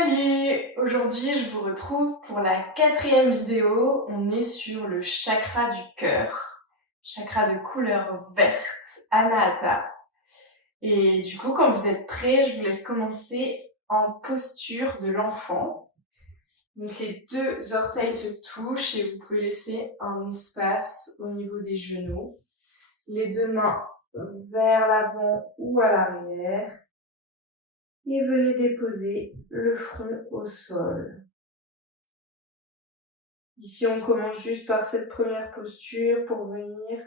Salut! Aujourd'hui, je vous retrouve pour la 4e vidéo. On est sur le chakra du cœur, chakra de couleur verte, Anahata. Et du coup, quand vous êtes prêts, je vous laisse commencer en posture de l'enfant. Donc les deux orteils se touchent et vous pouvez laisser un espace au niveau des genoux. Les deux mains vers l'avant ou à l'arrière. Et venez déposer le front au sol. Ici, on commence juste par cette première posture pour venir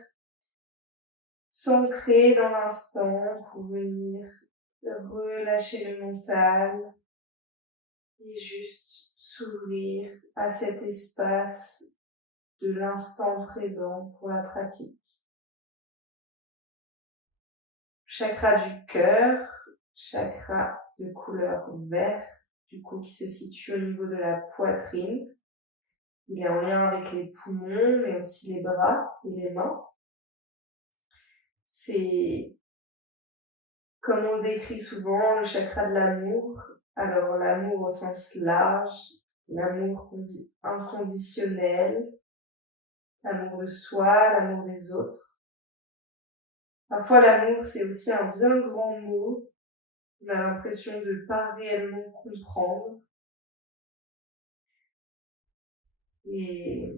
s'ancrer dans l'instant, pour venir relâcher le mental et juste s'ouvrir à cet espace de l'instant présent pour la pratique. Chakra du cœur, chakra de couleur verte, du coup qui se situe au niveau de la poitrine. Il est en lien avec les poumons, mais aussi les bras et les mains. C'est, comme on le décrit souvent, le chakra de l'amour. Alors, l'amour au sens large, l'amour qu'on dit inconditionnel, l'amour de soi, l'amour des autres. Parfois, l'amour, c'est aussi un bien grand mot. On a l'impression de ne pas réellement comprendre. Et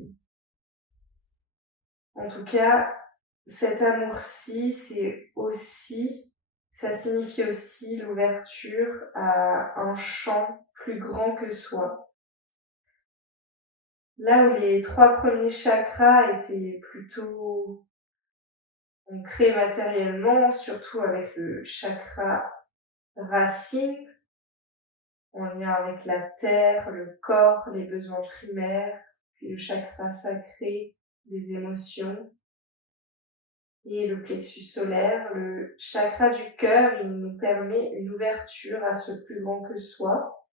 en tout cas, cet amour-ci, ça signifie aussi l'ouverture à un champ plus grand que soi. Là où les 3 premiers chakras étaient plutôt ancrés matériellement, surtout avec le chakra racine, en lien avec la terre, le corps, les besoins primaires, puis le chakra sacré, les émotions, et le plexus solaire, le chakra du cœur, il nous permet une ouverture à ce plus grand que soi.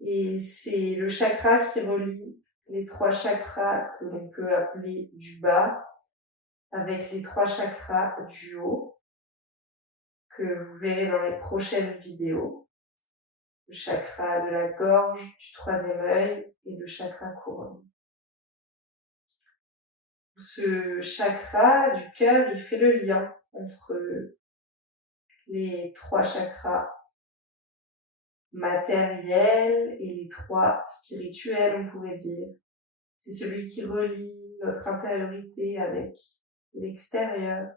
Et c'est le chakra qui relie les 3 chakras que l'on peut appeler du bas avec les 3 chakras du haut que vous verrez dans les prochaines vidéos. Le chakra de la gorge, du 3e œil et le chakra couronne. Ce chakra du cœur, il fait le lien entre les 3 chakras matériels et les 3 spirituels, on pourrait dire. C'est celui qui relie notre intériorité avec l'extérieur.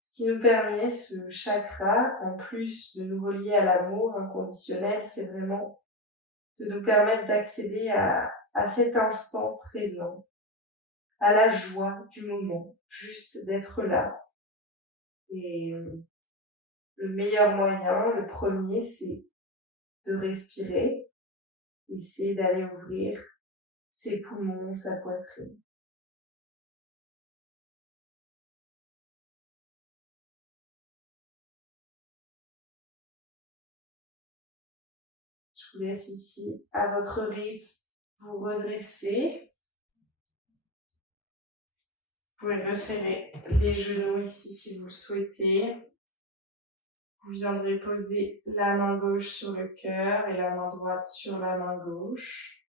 Ce qui nous permet, ce chakra, en plus de nous relier à l'amour inconditionnel, c'est vraiment de nous permettre d'accéder à cet instant présent, à la joie du moment, juste d'être là. Et le meilleur moyen, le premier, c'est de respirer et c'est d'aller ouvrir ses poumons, sa poitrine. Je vous laisse ici, à votre rythme, vous redresser. Vous pouvez resserrer les genoux ici si vous le souhaitez. Vous viendrez poser la main gauche sur le cœur et la main droite sur la main gauche.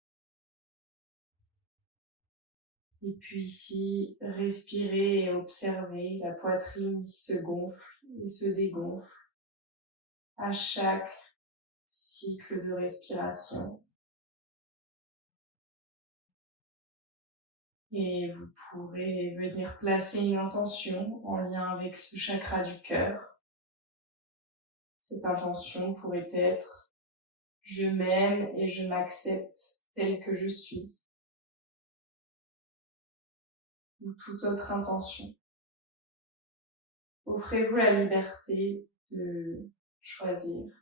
Et puis ici, respirez et observez la poitrine qui se gonfle et se dégonfle à chaque cycle de respiration. Et vous pourrez venir placer une intention en lien avec ce chakra du cœur. Cette intention pourrait être « Je m'aime et je m'accepte tel que je suis » ou toute autre intention. Offrez-vous la liberté de choisir.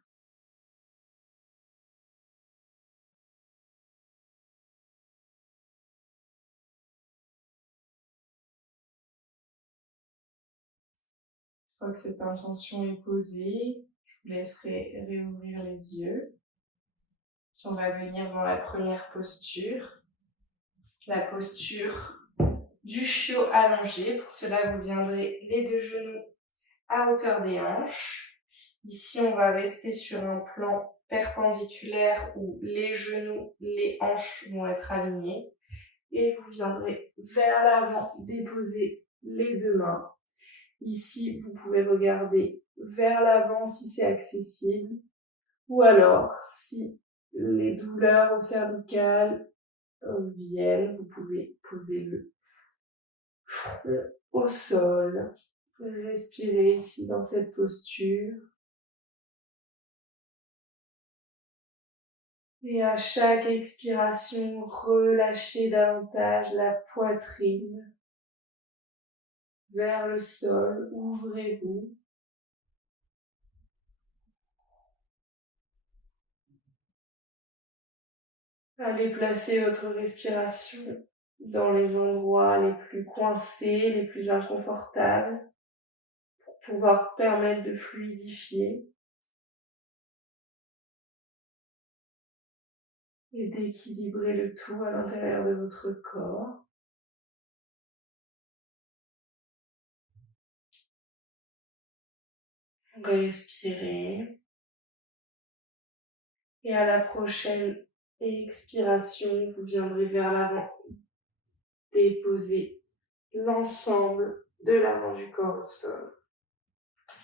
Une fois que cette intention est posée, je vous laisserai réouvrir les yeux. Puis on va venir dans la première posture, la posture du chiot allongé. Pour cela, vous viendrez les 2 genoux à hauteur des hanches Ici, on va rester sur un plan perpendiculaire où les genoux, les hanches vont être alignés. Et vous viendrez vers l'avant, déposer les deux mains. Ici, vous pouvez regarder vers l'avant si c'est accessible. Ou alors, si les douleurs au cervical viennent, vous pouvez poser le front au sol. Respirez ici dans cette posture. Et à chaque expiration, relâchez davantage la poitrine vers le sol. Ouvrez-vous. Allez placer votre respiration dans les endroits les plus coincés, les plus inconfortables, pour pouvoir permettre de fluidifier et d'équilibrer le tout à l'intérieur de votre corps. Respirez. Et à la prochaine expiration, vous viendrez vers l'avant. Déposez l'ensemble de l'avant du corps au sol.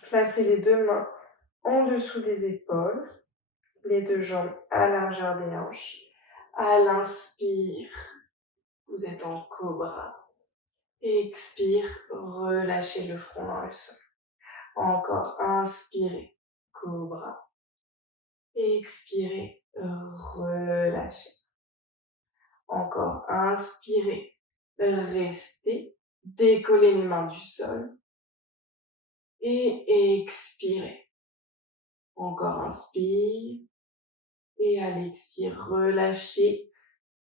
Placez les deux mains en dessous des épaules, les deux jambes à largeur des hanches. À l'inspire, vous êtes en cobra. Expire, relâchez le front dans le sol. Encore, inspirez, cobra. Expirez, relâchez. Encore, inspirez, restez, décollez les mains du sol. Et expirez. Encore, inspire. Et à l'expire, relâchez.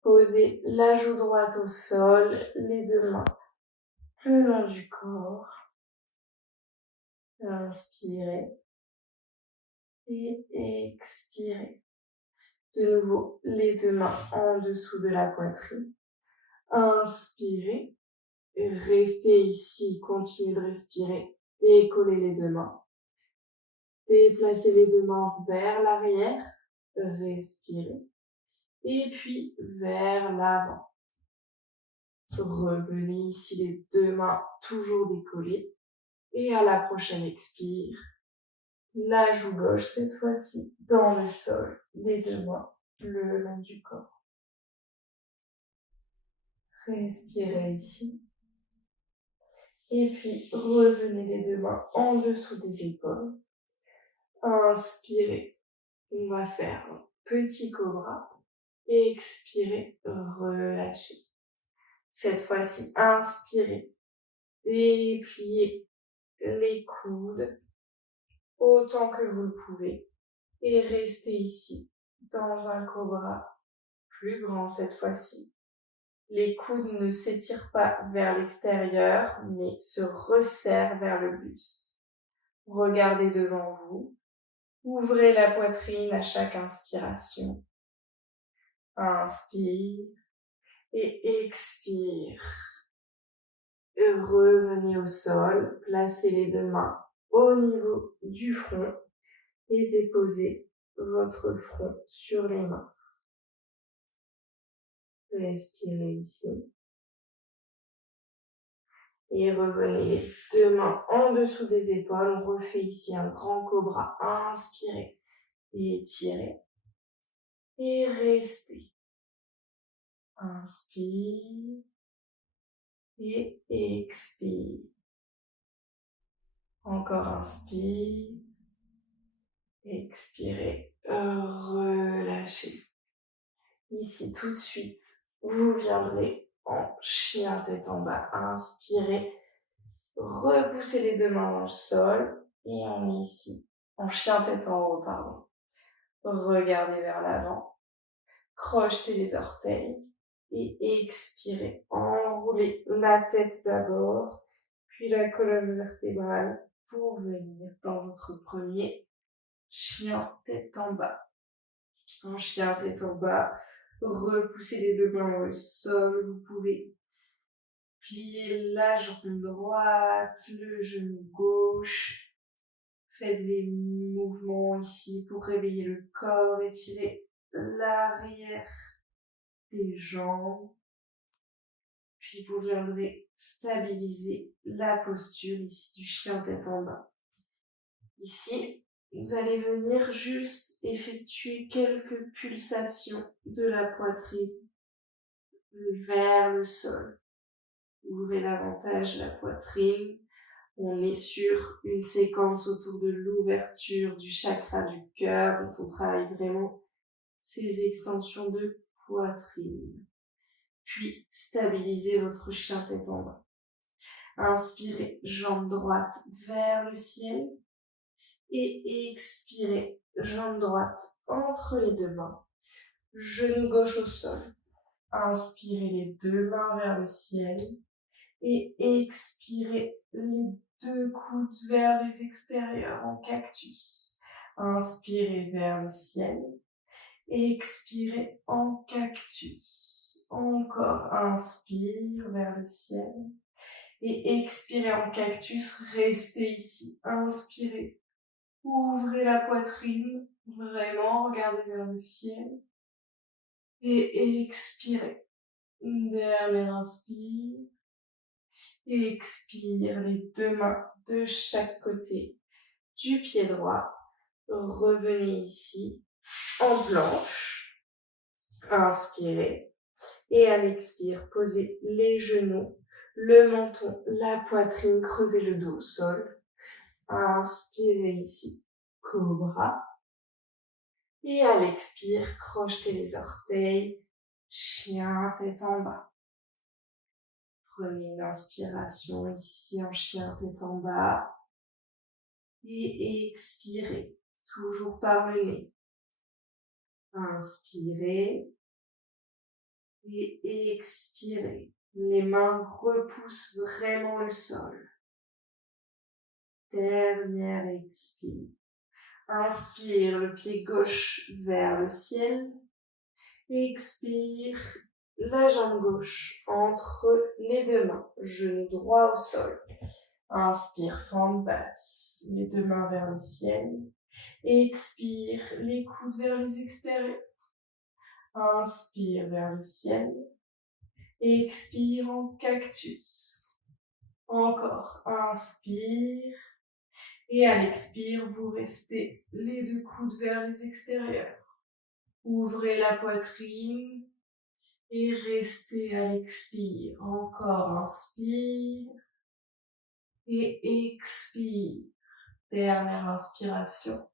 Posez la joue droite au sol, les deux mains le long du corps. Inspirez. Et expirez. De nouveau, les deux mains en dessous de la poitrine. Inspirez. Restez ici, continuez de respirer. Décollez les deux mains. Déplacez les deux mains vers l'arrière. Respirez. Et puis vers l'avant. Revenez ici, les deux mains toujours décollées. Et à la prochaine expire, la joue gauche cette fois-ci dans le sol, les deux mains le long du corps. Respirez ici. Et puis revenez les deux mains en dessous des épaules. Inspirez. On va faire un petit cobra. Expirez, relâchez. Cette fois-ci, inspirez. Dépliez les coudes autant que vous le pouvez et restez ici dans un cobra plus grand cette fois-ci. Les coudes ne s'étirent pas vers l'extérieur mais se resserrent vers le buste. Regardez devant vous. Ouvrez la poitrine à chaque inspiration. Inspire et expire. Et revenez au sol, placez les deux mains au niveau du front et déposez votre front sur les mains. Respirez ici. Et revenez les deux mains en dessous des épaules. On refait ici un grand cobra. Inspirez et étirez. Et restez. Inspire et expire. Encore inspire. Expirez. Relâchez. Ici, tout de suite, vous viendrez en chien tête en bas. Inspirez. Repoussez les deux mains dans le sol. Et on est ici, en chien tête en haut, pardon. Regardez vers l'avant. Crochetez les orteils. Et expirez. Enroulez la tête d'abord, puis la colonne vertébrale pour venir dans votre premier chien tête en bas. En chien tête en bas, repoussez les deux mains au sol. Vous pouvez plier la jambe droite, le genou gauche. Faites des mouvements ici pour réveiller le corps, étirez l'arrière des jambes. Puis vous viendrez stabiliser la posture ici du chien tête en bas. Ici, vous allez venir juste effectuer quelques pulsations de la poitrine vers le sol. Ouvrez davantage la poitrine. On est sur une séquence autour de l'ouverture du chakra du cœur, donc on travaille vraiment ces extensions de poitrine. Puis, stabilisez votre chien tête en bas. Inspirez, jambe droite vers le ciel. Et expirez, jambe droite entre les deux mains. Genou gauche au sol. Inspirez les deux mains vers le ciel. Et expirez les deux coudes vers les extérieurs en cactus. Inspirez vers le ciel. Expirez en cactus. Encore, inspire vers le ciel. Et expirez en cactus, restez ici. Inspirez. Ouvrez la poitrine, vraiment, regardez vers le ciel. Et expirez. Dernier inspire. Expire les deux mains de chaque côté du pied droit. Revenez ici en planche. Inspirez. Et à l'expire, posez les genoux, le menton, la poitrine, creusez le dos au sol. Inspirez ici, cobra. Et à l'expire, crochetez les orteils, chien tête en bas. Prenez une inspiration ici en chien tête en bas. Et expirez, toujours par le nez. Inspirez. Et expirez. Les mains repoussent vraiment le sol. Dernière expire. Inspire, le pied gauche vers le ciel. Expire, la jambe gauche entre les deux mains, genou droit au sol. Inspire, fente basse, les deux mains vers le ciel. Expire, les coudes vers les extérieurs. Inspire vers le ciel. Expire en cactus. Encore, inspire. Et à l'expire, vous restez les deux coudes vers les extérieurs. Ouvrez la poitrine. Et restez à l'expire. Encore inspire. Et expire. Dernière inspiration.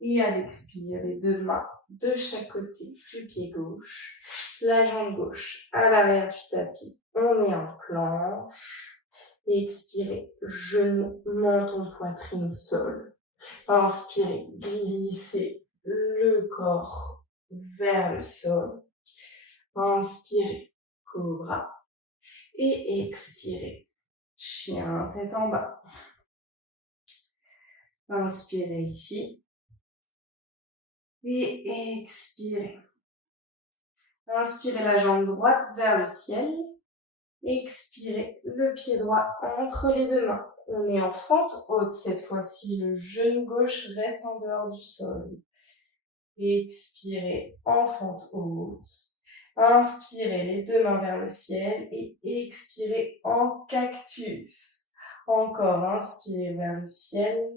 Et à l'expire, les deux mains de chaque côté du pied gauche. La jambe gauche à l'arrière du tapis. On est en planche. Expirez, genoux, menton, poitrine au sol. Inspirez, glissez le corps vers le sol. Inspirez, cobra. Et expirez, chien tête en bas. Inspirez ici. Et expirez. Inspirez la jambe droite vers le ciel. Expirez le pied droit entre les deux mains. On est en fente haute cette fois-ci. Le genou gauche reste en dehors du sol. Expirez en fente haute. Inspirez les deux mains vers le ciel et expirez en cactus. Encore, inspirez vers le ciel.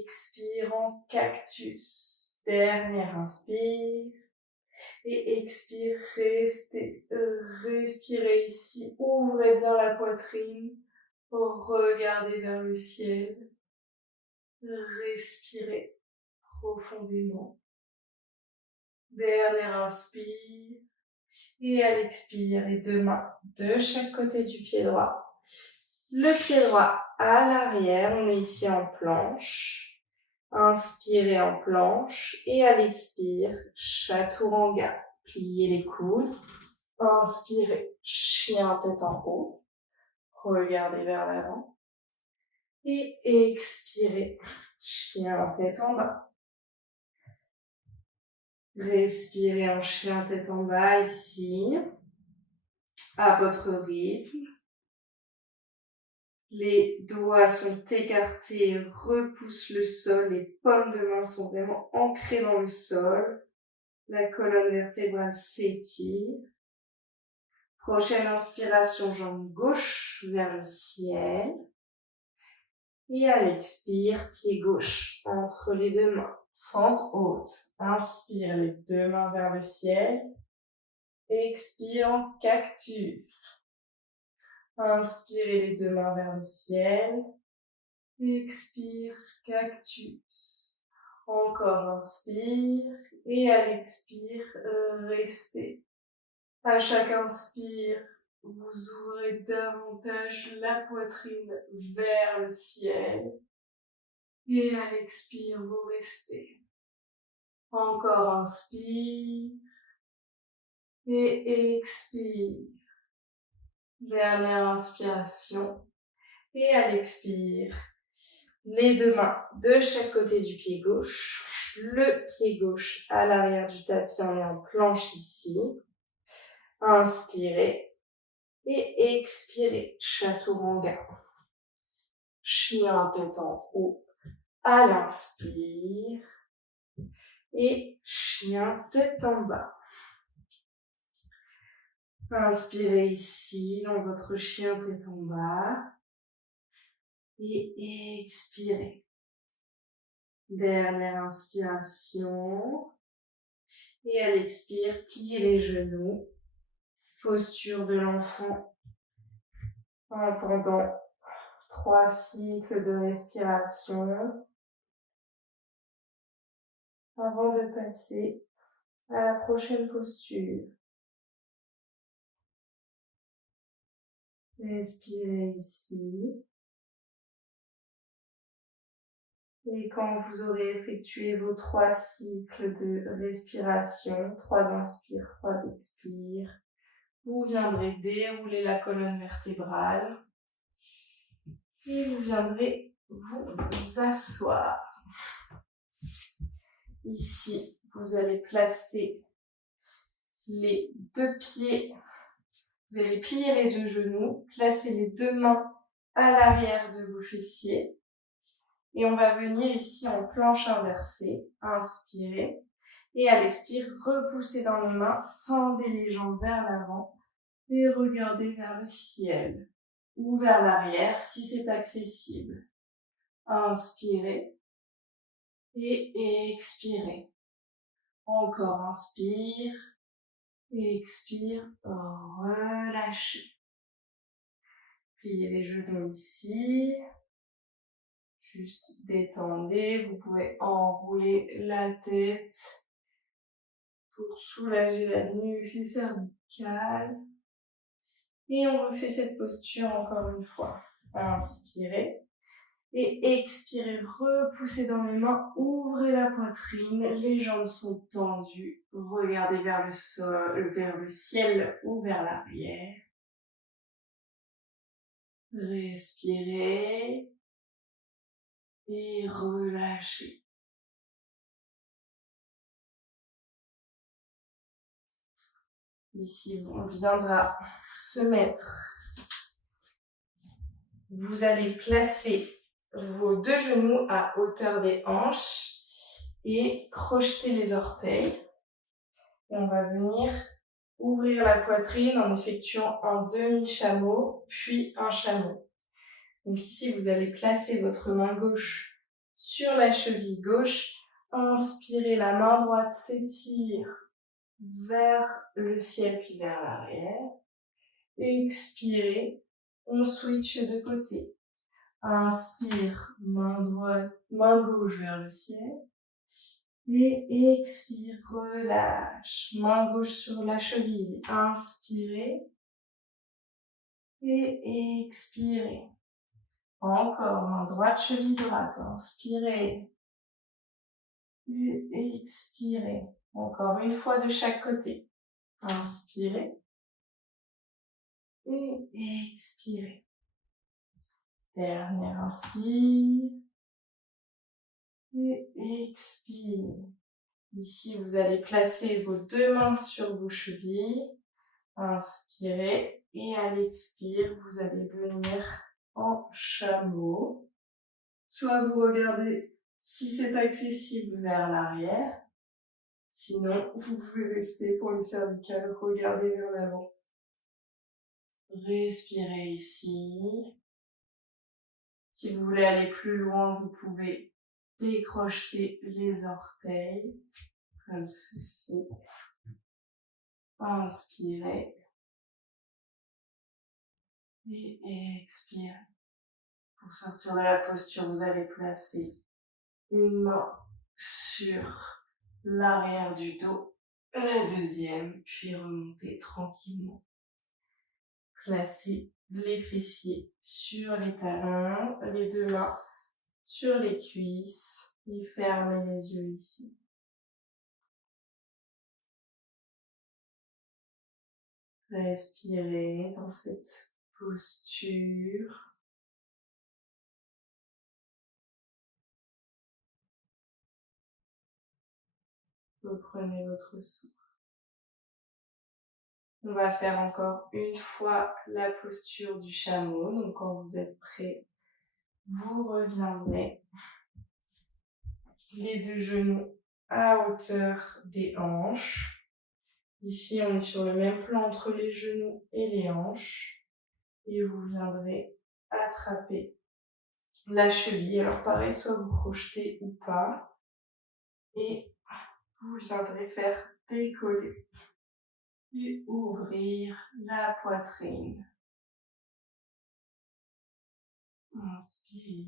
Expire en cactus. Dernière inspire. Et expire, respirez ici. Ouvrez bien la poitrine. Regardez vers le ciel. Respirez profondément. Dernière inspire. Et à l'expire, les deux mains de chaque côté du pied droit. Le pied droit à l'arrière, on est ici en planche. Inspirez en planche et à l'expire, chaturanga. Pliez les coudes. Inspirez, chien tête en haut. Regardez vers l'avant. Et expirez, chien tête en bas. Respirez en chien tête en bas ici, à votre rythme. Les doigts sont écartés, repoussent le sol, les paumes de main sont vraiment ancrées dans le sol. La colonne vertébrale s'étire. Prochaine inspiration, jambe gauche vers le ciel. Et à l'expire, pied gauche entre les deux mains. Fente haute. Inspire les deux mains vers le ciel. Expire en cactus. Inspirez les deux mains vers le ciel. Expire, cactus. Encore inspire. Et à l'expire, restez. À chaque inspire, vous ouvrez davantage la poitrine vers le ciel. Et à l'expire, vous restez. Encore inspire. Et expire. Dernière inspiration. Et à l'expire, les deux mains de chaque côté du pied gauche. Le pied gauche à l'arrière du tapis, on est en planche ici. Inspirez. Et expirez, chaturanga. Chien tête en haut à l'inspire. Et chien tête en bas. Inspirez ici dans votre chien tête en bas. Et expirez. Dernière inspiration. Et à l'expire, pliez les genoux. Posture de l'enfant en pendant 3 cycles de respiration avant de passer à la prochaine posture. Respirez ici. Et quand vous aurez effectué vos 3 cycles de respiration, 3 inspires, 3 expires, vous viendrez dérouler la colonne vertébrale et vous viendrez vous asseoir. Ici, vous allez placer les 2 pieds, vous allez plier les 2 genoux, placer les 2 mains à l'arrière de vos fessiers. Et on va venir ici en planche inversée. Inspirez. Et à l'expire, repoussez dans les mains, tendez les jambes vers l'avant et regardez vers le ciel ou vers l'arrière si c'est accessible. Inspirez et expirez. Encore inspire, expire, relâchez. Pliez les genoux ici. Juste détendez, vous pouvez enrouler la tête pour soulager la nuque, les cervicales. Et on refait cette posture encore une fois. Inspirez. Et expirez, repoussez dans les mains, ouvrez la poitrine, les jambes sont tendues. Regardez vers le sol, vers le ciel ou vers l'arrière. Respirez. Et relâchez. Ici, on viendra se mettre. Vous allez placer vos 2 genoux à hauteur des hanches et crocheter les orteils. Et on va venir ouvrir la poitrine en effectuant un demi-chameau, puis un chameau. Donc ici, vous allez placer votre main gauche sur la cheville gauche. Inspirez, la main droite s'étire vers le ciel puis vers l'arrière. Expirez, on switch de côté. Inspire, main droite, main gauche vers le ciel. Et expire, relâche, main gauche sur la cheville. Inspirez. Et expirez. Encore, main droite, cheville droite. Inspirez. Et expirez. Encore une fois de chaque côté. Inspirez. Et expirez. Dernière inspire. Et expire. Ici, vous allez placer vos 2 mains sur vos chevilles. Inspirez. Et à l'expire, vous allez venir en chameau. Soit vous regardez si c'est accessible vers l'arrière. Sinon, vous pouvez rester pour une cervicale, regarder vers l'avant. Respirez ici. Si vous voulez aller plus loin, vous pouvez décrocher les orteils, comme ceci. Inspirez. Et expirez. Pour sortir de la posture, vous allez placer une main sur l'arrière du dos, la deuxième, puis remonter tranquillement. Placez les fessiers sur les talons, les deux mains sur les cuisses et fermez les yeux ici. Respirez dans cette posture. Reprenez votre souffle. On va faire encore une fois la posture du chameau. Donc quand vous êtes prêt, vous reviendrez. Les deux genoux à hauteur des hanches. Ici, on est sur le même plan entre les genoux et les hanches. Et vous viendrez attraper la cheville. Alors pareil, soit vous crochetez ou pas. Et vous viendrez faire décoller et ouvrir la poitrine. Inspire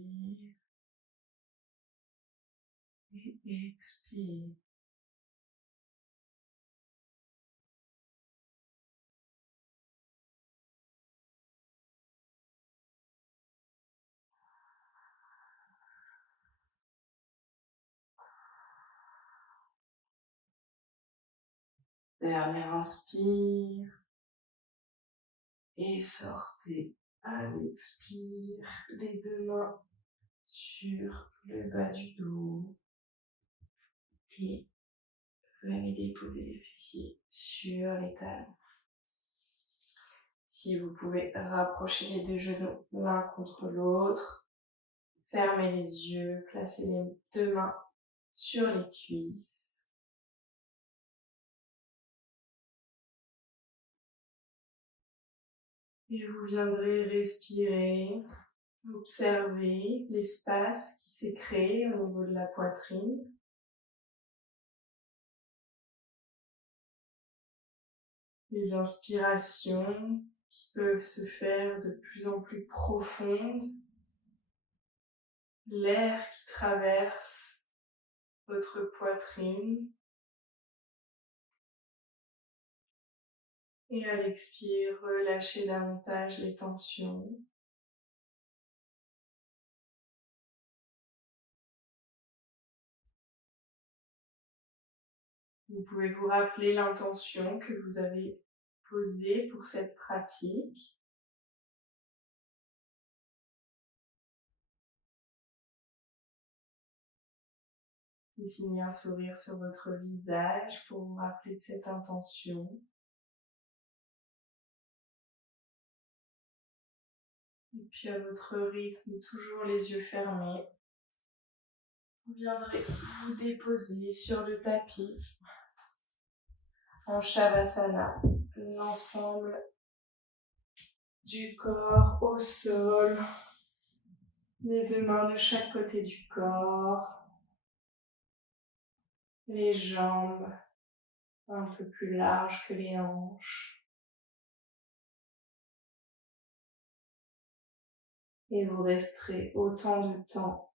et expire. Dernière inspire et sortez à l'expire les deux mains sur le bas du dos et venez déposer les fessiers sur les talons. Si vous pouvez rapprocher les deux genoux l'un contre l'autre, fermez les yeux, placez les deux mains sur les cuisses. Et vous viendrez respirer, observer l'espace qui s'est créé au niveau de la poitrine. Les inspirations qui peuvent se faire de plus en plus profondes. L'air qui traverse votre poitrine. Et à l'expire, relâchez davantage les tensions. Vous pouvez vous rappeler l'intention que vous avez posée pour cette pratique. Dessinez un sourire sur votre visage pour vous rappeler de cette intention. Et puis à votre rythme, toujours les yeux fermés, vous viendrez vous déposer sur le tapis en Shavasana, l'ensemble du corps au sol, les deux mains de chaque côté du corps, les jambes un peu plus larges que les hanches. Et vous resterez autant de temps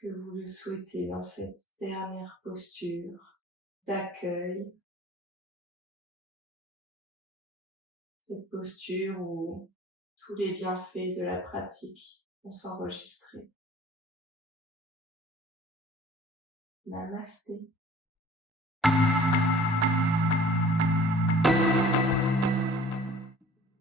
que vous le souhaitez dans cette dernière posture d'accueil. Cette posture où tous les bienfaits de la pratique vont s'enregistrer. Namasté.